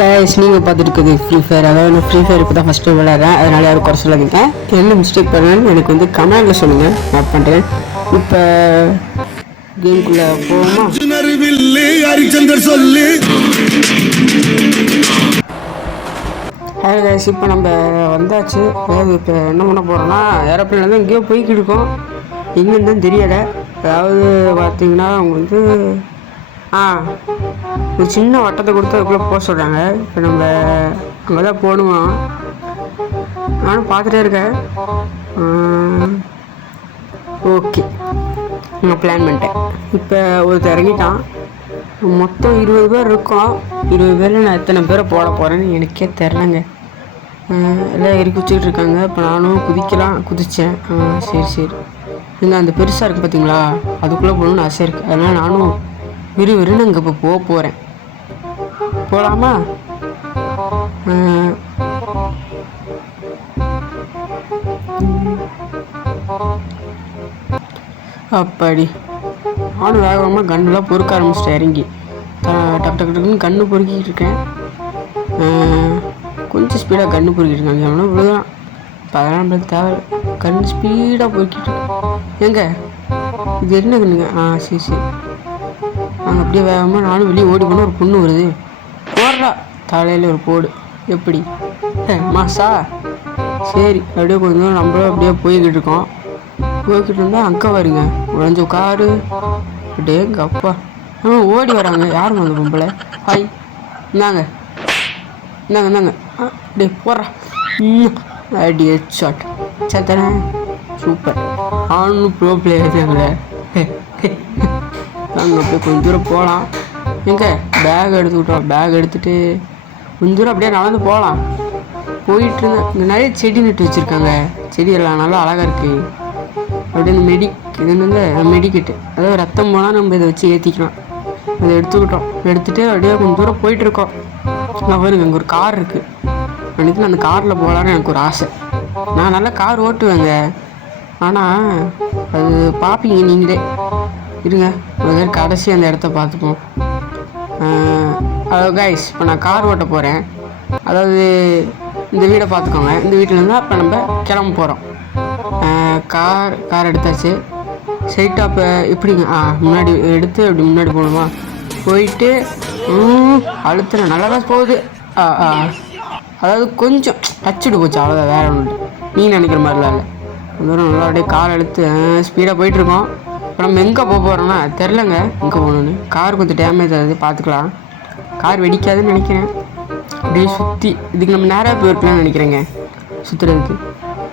Guys, நீங்கள் பார்த்துட்டு இருக்குது ஃப்ரீ ஃபயர். அதாவது நான் ஃப்ரீ ஃபயர் இப்போ தான் ஃபஸ்ட்டு விளையாடுறேன். அதனால் யாரும் குறை சொல்லாதீங்க. என்ன மிஸ்டேக் பண்ணேன்னு எனக்கு வந்து கமெண்டில் சொல்லுங்கள், நான் பண்ணுறேன். இப்போ கேம்குள்ளே போவோமா? ஹலோ கைஸ், இப்போ நம்ம வந்தாச்சு. அதாவது இப்போ என்ன பண்ண போகிறோம்னா, ஏரோப்ளேனில் தான் எங்கேயோ போய்கிட்டு இருக்கோம். எங்கேன்னு தான் தெரியலை. அதாவது பார்த்தீங்கன்னா அவங்க வந்து ஒரு சின்ன வட்டத்தை கொடுத்து அதுக்குள்ளே போக சொல்கிறாங்க. இப்போ நம்ம அங்கே தான் போகணுமா? நானும் பார்த்துட்டே இருக்கேன். ஓகே, நான் பிளான் பண்ணிட்டேன். இப்போ ஒருத்தர் இறங்கிட்டான். மொத்தம் 20 பேர் இருக்கோம். 20 பேரில் நான் எத்தனை பேரை போட போகிறேன்னு எனக்கே தெரிலங்க. எல்லாம் இறக்கி வச்சுக்கிட்டு இருக்காங்க. இப்போ நானும் குதித்தேன். சரி இல்லை, அந்த பெருசாக இருக்குது பார்த்தீங்களா, அதுக்குள்ளே போகணுன்னு ஆசை இருக்குது. அதனால் நானும் விறுவிறுன்னு அங்கே இப்போ போக போகிறேன். போகலாமா? அப்படி நானும் வேகமாக கண்ணெலாம் பொறுக்க ஆரம்பிச்சிட்டேன். இறங்கி டக்கு டக்குன்னு கண்ணு பொறுக்கிட்டு இருக்கேன். கொஞ்சம் ஸ்பீடாக கண்ணு பொறுக்கிட்டு இருக்காங்க. எவ்வளோ விழுதான் இப்போ அதெல்லாம் நம்மளுக்கு தேவை. கண்ணு ஸ்பீடாக பொறுக்கிட்டு எங்க இது என்ன கண்ணுங்க? சரி நாங்கள் அப்படியே வேகமாக நானும் வெளியே ஓடி போனால் ஒரு பொண்ணு வருது. போடுறா தலையில் ஒரு போடு. எப்படி மாசா? சரி, அப்படியே கொஞ்சம் நம்மளும் அப்படியே போய்கிட்டு இருக்கோம். போய்கிட்டு இருந்தால் அக்கா வருங்க, உடஞ்ச காரு. அப்படியே எங்கள் அப்பா ஓடி வராங்க. யாருங்க அந்த பொம்பளை? ஹாய், இந்தாங்க அப்படியே போடுறா. அடி ஹெட்ஷாட். சத்தனே சூப்பர். ஆனும் ப்ரோ பிளேயர் தாங்களே. நாங்கள் அப்படியே கொஞ்சம் தூரம் போகலாம். எங்கே பேக் எடுத்துக்கிட்டோம். பேக் எடுத்துகிட்டு கொஞ்சம் தூரம் அப்படியே நடந்து போகலாம். போயிட்டு இருந்தேன். இங்கே நிறைய செடி நட்டு வச்சுருக்காங்க. செடியெல்லாம் நல்லா அழகாக இருக்குது. அப்படியே இந்த மெடிக்கெட்டு, அதாவது ரத்தம் போனால் நம்ம இதை வச்சு ஏற்றிக்கலாம். அதை எடுத்துகிட்டு அப்படியே கொஞ்சம் தூரம் போயிட்டுருக்கோம். நான் பாருங்க, அங்கே ஒரு கார் இருக்குது. அன்றைக்கி அந்த காரில் போகலான்னு எனக்கு ஒரு ஆசை. நான் நல்லா கார் ஓட்டுவேங்க. ஆனால் அது பார்ப்பீங்க நீங்களே. இருங்க ஒரு கடைசி அந்த இடத்த பார்த்துப்போம். அதாவது கைஸ், இப்போ நான் கார் ஓட்ட போகிறேன். அதாவது இந்த வீடை பார்த்துக்கோங்க. இந்த வீட்டிலேருந்து இப்போ நம்ம கிளம்ப போகிறோம். கார் எடுத்தாச்சு. ஸ்ட்ரைட்டாக இப்போ எப்படிங்க முன்னாடி எடுத்து அப்படி முன்னாடி போகணுமா? போயிட்டு அழுத்தின நல்லா தான் போகுது. அதாவது கொஞ்சம் டச்சுடு போச்சு, அவ்வளோதான், வேற ஒன்று. நீங்கள் நினைக்கிற மாதிரிலாம் இல்லை. தூரம் நல்லா அப்படியே கார் எடுத்து ஸ்பீடாக போயிட்டுருக்கோம். இப்போ நம்ம எங்கே போக போகிறோன்னா தெரிலங்க எங்கே போகணுன்னு. கார் கொஞ்சம் டேமேஜ் ஆகுது, பார்த்துக்கலாம். கார் வெடிக்காதுன்னு நினைக்கிறேன். அப்படியே சுற்றி இதுக்கு நம்ம நேராக போயிருக்கலாம்னு நினைக்கிறேங்க. சுற்றுறதுக்கு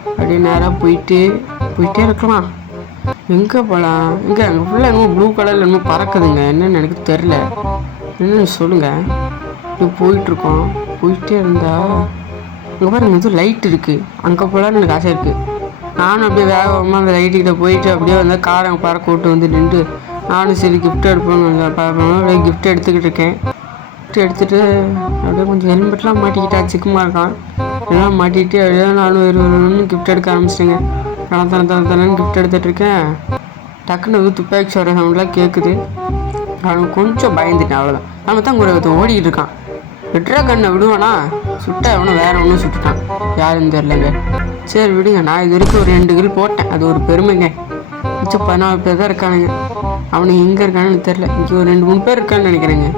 அப்படியே நேராக போயிட்டே இருக்கலாம். எங்கே போகலாம்? அங்கே ஃபுல்லாக என்னமோ ப்ளூ கலரில் என்னமோ பறக்குதுங்க. என்னென்னு எனக்கு தெரில. என்னென்னு சொல்லுங்கள். இப்படி போயிட்டுருக்கோம். போயிட்டே இருந்தால் அங்கே பாருங்க, எதுவும் லைட் இருக்குது. அங்கே போகலான்னு எனக்கு ஆசை இருக்குது. நானும் அப்படியே வேகமாக அந்த லைட்டுக்கிட்ட போயிட்டு அப்படியே வந்து காரை பறக்க விட்டு வந்து நின்று நானும் சரி கிஃப்ட் எடுப்போம்னு பார்ப்போம். அப்படியே கிஃப்ட் எடுத்துக்கிட்டு இருக்கேன். கிஃப்ட் எடுத்துகிட்டு அப்படியே கொஞ்சம் ஹெல்மெட்லாம் மாட்டிக்கிட்டா சிக்கமாக இருக்கான். எல்லாம் மாட்டிக்கிட்டு அப்படியே நானும் ஒரு கிஃப்ட் எடுக்க ஆரம்பிச்சிட்டேங்க. தனன்னு கிஃப்ட் எடுத்துகிட்ருக்கேன். டக்குன்னு துப்பாக்கி சொல்கிற சவுண்ட்லாம் கேட்குது. அவனுக்கு கொஞ்சம் பயந்துட்டேன், அவ்வளோதான். நம்ம தான் கூட ஓடிக்கிட்டு இருக்கான். விட்ரா கண்ணை விடுவானா? சுட்டா எவனும் வேற ஒன்றும் சுட்டுட்டான். யாருன்னு தெரிலங்க. சரி விடுங்க. நான் இது வரைக்கும் ஒரு 2 கில் போட்டேன். அது ஒரு பெருமைங்க. மிச்சம் 14 பேர் தான் இருக்கானுங்க. அவனுக்கு எங்கே இருக்கானுன்னு தெரில. இங்கே ஒரு 2-3 பேர் இருக்கான்னு நினைக்கிறேங்க.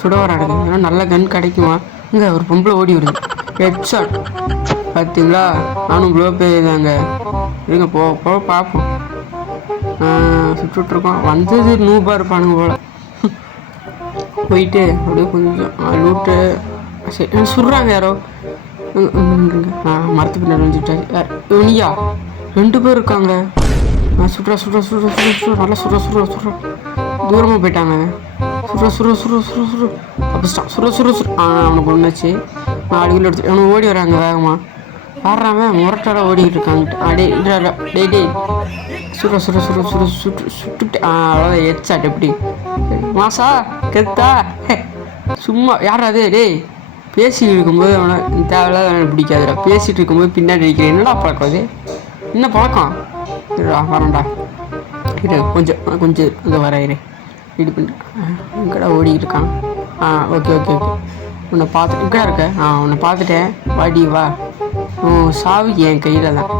சுட வராடுங்க. ஏன்னா நல்ல கன் கிடைக்குமா? இங்கே ஒரு பொம்பளை ஓடி வருது. ஹெட்ஷாட். பார்த்தீங்களா? நானும் ப்ளோ போயிருந்தாங்க. இருங்க போக பார்ப்போம். சுட்டுட்ருக்கோம். வந்தது 100 இருப்பானுங்க போல். போயிட்டு அப்படியே கொஞ்சம் லூட்டு சரி சுடுறாங்க யாரோ. மரத்து பின்னாடி வந்துட்டாரு. இவனியா 2 பேர் இருக்காங்க. சுடுறா நல்லா சுடுறா. தூரமாக போயிட்டாங்க. சுடுறா தப்பிச்சிட்டான். அவனுக்கு ஒன்றாச்சு. 4 கிலோ எடுத்து அவனுக்கு ஓடி வராங்க வேகமாக. வர்றாங்க முரட்டாடாக ஓடிக்கிட்டு இருக்காங்க. டே சுட்டுட்டு அவ்வளோதான். ஹெட்ஷாட். எப்படி மாசா கெத்தா? சும்மா யாரா அது? டேய், பேசிட்டு இருக்கும்போது அவனை தேவையில்லாத அவனை பிடிக்காதுடா. பேசிகிட்டு இருக்கும்போது பின்னாடி அடிக்கிறேன். என்னடா பழக்கம் அது? என்ன பழக்கம்? வரேன்டா. கொஞ்சம் இங்கே வராயிரு. இது பண்ணிட்டு எங்கடா ஓடிக்கிட்டு இருக்கான்? ஓகே உன்னை பார்த்துட்டு இங்கே இருக்க உன்னை பார்த்துட்டேன் வாடி வா. சாவி என் கையில் தான்,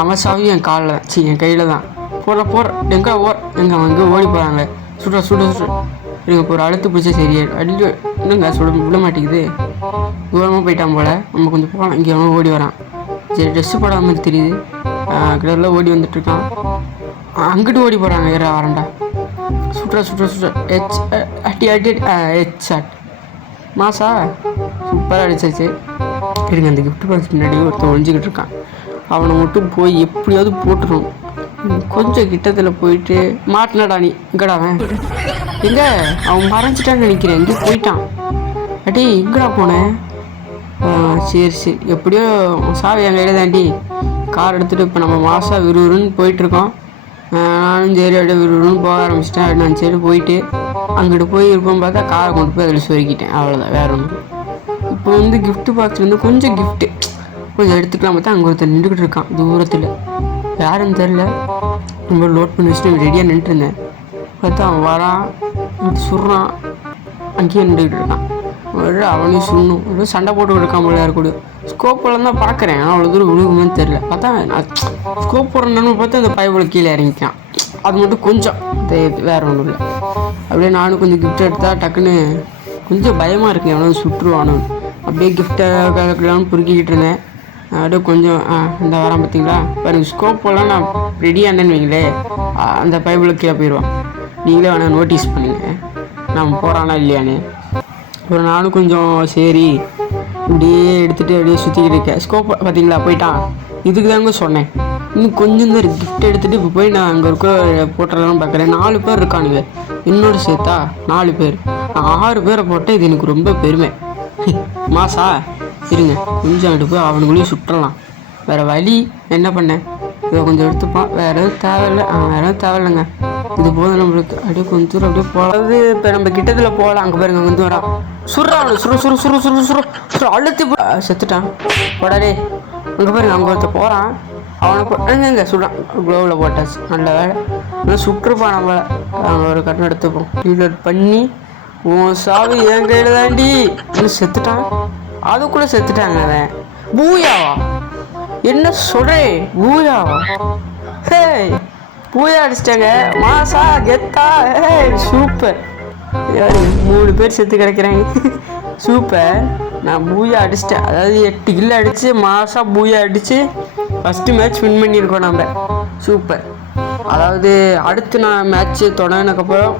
அவன் சாவி என் காலில் தான், என் கையில் தான். போகிற எங்கே அங்கே ஓடி போகிறாங்க. சுடுற எனக்கு இப்போ ஒரு அழுத்து பிடிச்சா சரியா அடிச்சு இன்னுங்க விட மாட்டேங்குது. தூரமாக போயிட்டான் போல். நம்ம கொஞ்சம் போகலாம். இங்கே அவன் ஓடி வரான். சரி ட்ரெஸ்ஸு போடாத மாதிரி தெரியுது. கிடரில் ஓடி வந்துட்டுருக்கான். அங்கிட்டு ஓடி போகிறாங்க. வரண்டா சுடுற அடி ஹெட் ஷாட். மாசா சூப்பராக அடிச்சாச்சு. இருங்க அந்த கிஃப்ட் பாக்ஸ் முன்னாடி ஒருத்தன் ஒழிஞ்சிக்கிட்டு இருக்கான். அவனை மட்டும் போய் எப்படியாவது போட்டுரும். கொஞ்சம் கிட்டத்தில் போயிட்டு மாட்டினடா நீ இங்கடா. அவன் எங்க அவன் மறைஞ்சிட்டான்னு நினைக்கிறேன். எங்கே போயிட்டான். அடி எங்கடா போனேன். சரி எப்படியோ சாவி என் கையில் தாண்டி. கார் எடுத்துகிட்டு இப்போ நம்ம மாசா விறுவிறுன்னு போயிட்டுருக்கோம். நானும் சரி அப்படியே விறுவிறுன்னு போக ஆரம்பிச்சிட்டேன். நான் சரி போயிட்டு அங்கிட்டு போய் இருப்போம் பார்த்தா காரை கொண்டு போய் அதில் சொருக்கிட்டேன். அவ்வளோதான், வேற ஒன்று. இப்போ கிஃப்ட் பாக்ஸ்லேருந்து கொஞ்சம் கிஃப்ட்டு கொஞ்சம் எடுத்துக்கலாம் பார்த்தா அங்கே ஒருத்தர் நின்றுக்கிட்டு இருக்கான் தூரத்தில். யாருன்னு தெரில. ரொம்ப லோட் பண்ணி வச்சுட்டு ரெடியாக நின்றுருந்தேன். பார்த்தா அவன் வரான், சுடுறான். அங்கேயே நின்றுக்கிட்டு இருக்கான். அவனையும் சுடணும். சண்டை போட்டு இருக்கான் போல இருக்கக்கூடிய. ஸ்கோப்பெல்லாம் தான் பார்க்குறேன். ஆனால் அவ்வளோ தூரம் விழுகுமான்னு தெரில. பார்த்தா நான் ஸ்கோப் போடுறேன்னு பார்த்தா அந்த பைப்பில் கீழே இறங்கிக்கான். அது மட்டும் கொஞ்சம் வேறு ஒன்றும் இல்லை. அப்படியே நானும் கொஞ்சம் கிஃப்ட் எடுத்தால் டக்குன்னு கொஞ்சம் பயமாக இருக்கு. எவனோ சுட்டுருவானு. அப்படியே கிஃப்ட்டை கலக்கலான்னு பொறுக்கிக்கிட்டு இருந்தேன். அப்படியே கொஞ்சம் இந்த வரான் பார்த்தீங்களா. பாருங்கள் ஸ்கோப்பெல்லாம் நான் ரெடியானேன்னு வைங்களே அந்த பைப்பில் கீழே போயிடுவான். நீங்களே வேணால் நோட்டீஸ் பண்ணுங்க நான் போகிறானா இல்லையான்னு. ஒரு நானும் கொஞ்சம் சரி இப்படியே எடுத்துகிட்டு அப்படியே சுற்றிக்கிட்டு இருக்கேன். ஸ்கோப் பார்த்தீங்களா போயிட்டான். இதுக்கு தாங்க சொன்னேன் இன்னும் கொஞ்சம் தான் கிஃப்ட் எடுத்துகிட்டு இப்போ போய் நான் அங்கே இருக்க போட்டுறலான்னு பார்க்குறேன். 4 பேர் இருக்கானுங்க என்னோட சேர்த்தா 4 பேர். 6 பேரை போட்டால் இது எனக்கு ரொம்ப பெருமை. மாசா இருங்க கொஞ்சம் எடுத்து போய் அவனுக்குள்ளேயும் சுற்றலாம். வேறு வழி என்ன பண்ணேன். இதை கொஞ்சம் எடுத்துப்பான். வேறு எதுவும் தேவையில்லை. வேறு எதுவும் தேவையில்லைங்க. இது போதும் நம்மளுக்கு. அப்படியே கொஞ்சம் தூரம் அப்படியே போகிறது. இப்போ நம்ம கிட்டத்தில் போகலாம். அங்கே பாருங்க வந்து வரான். சுடுறான் அழுத்தி செத்துட்டான். உடனே அங்கே பாருங்க அங்கே ஒருத்த போகிறான். அவனை எங்கே சுடுறான். க்ளோவில் போட்டாச்சு. நல்ல வேலை நல்லா சுட்டுருப்பான். நம்மளை நாங்கள் ஒரு கட்டணம் எடுத்துப்போம். ரீலோட் பண்ணி உன் சாவி என் கையில் தாண்டி இன்னும் செத்துட்டான். அதுக்குள்ளே செத்துட்டாங்க. அவன் பூயாவா என்ன சொல்கிறேன். பூயாவா ஹே பூயா அடிச்சிட்டாங்க. மாசா கெத்தா. ஹே சூப்பர். 3 பேர் செத்து கிடக்கிறாங்க. சூப்பர். நான் பூயா அடிச்சிட்டேன். அதாவது 8 கில் அடித்து மாசா பூயா அடித்து ஃபஸ்ட்டு மேட்ச் வின் பண்ணியிருக்கோம் நம்ம. சூப்பர். அதாவது அடுத்து நான் மேட்ச்சு தொடங்கினதுக்கப்புறம்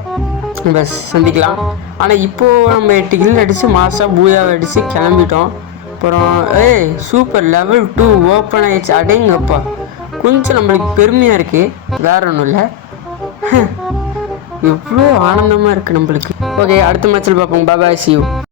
நம்ம சந்திக்கலாம். ஆனால் இப்போது நம்ம 8 கில் அடித்து மாசா பூயாவை அடித்து கிளம்பிட்டோம். அப்புறம் சூப்பர் லெவல் 2 ஓப்பன் ஆகிடுச்சு. அடேங்கப்பா கொஞ்சம் நம்மளுக்கு பெருமையாக இருக்குது. வேற ஒன்றும் இல்லை. எவ்வளோ ஆனந்தமாக இருக்குது நம்மளுக்கு. ஓகே அடுத்த மேட்ச்சில் பார்ப்போம். பாய் சி யூ.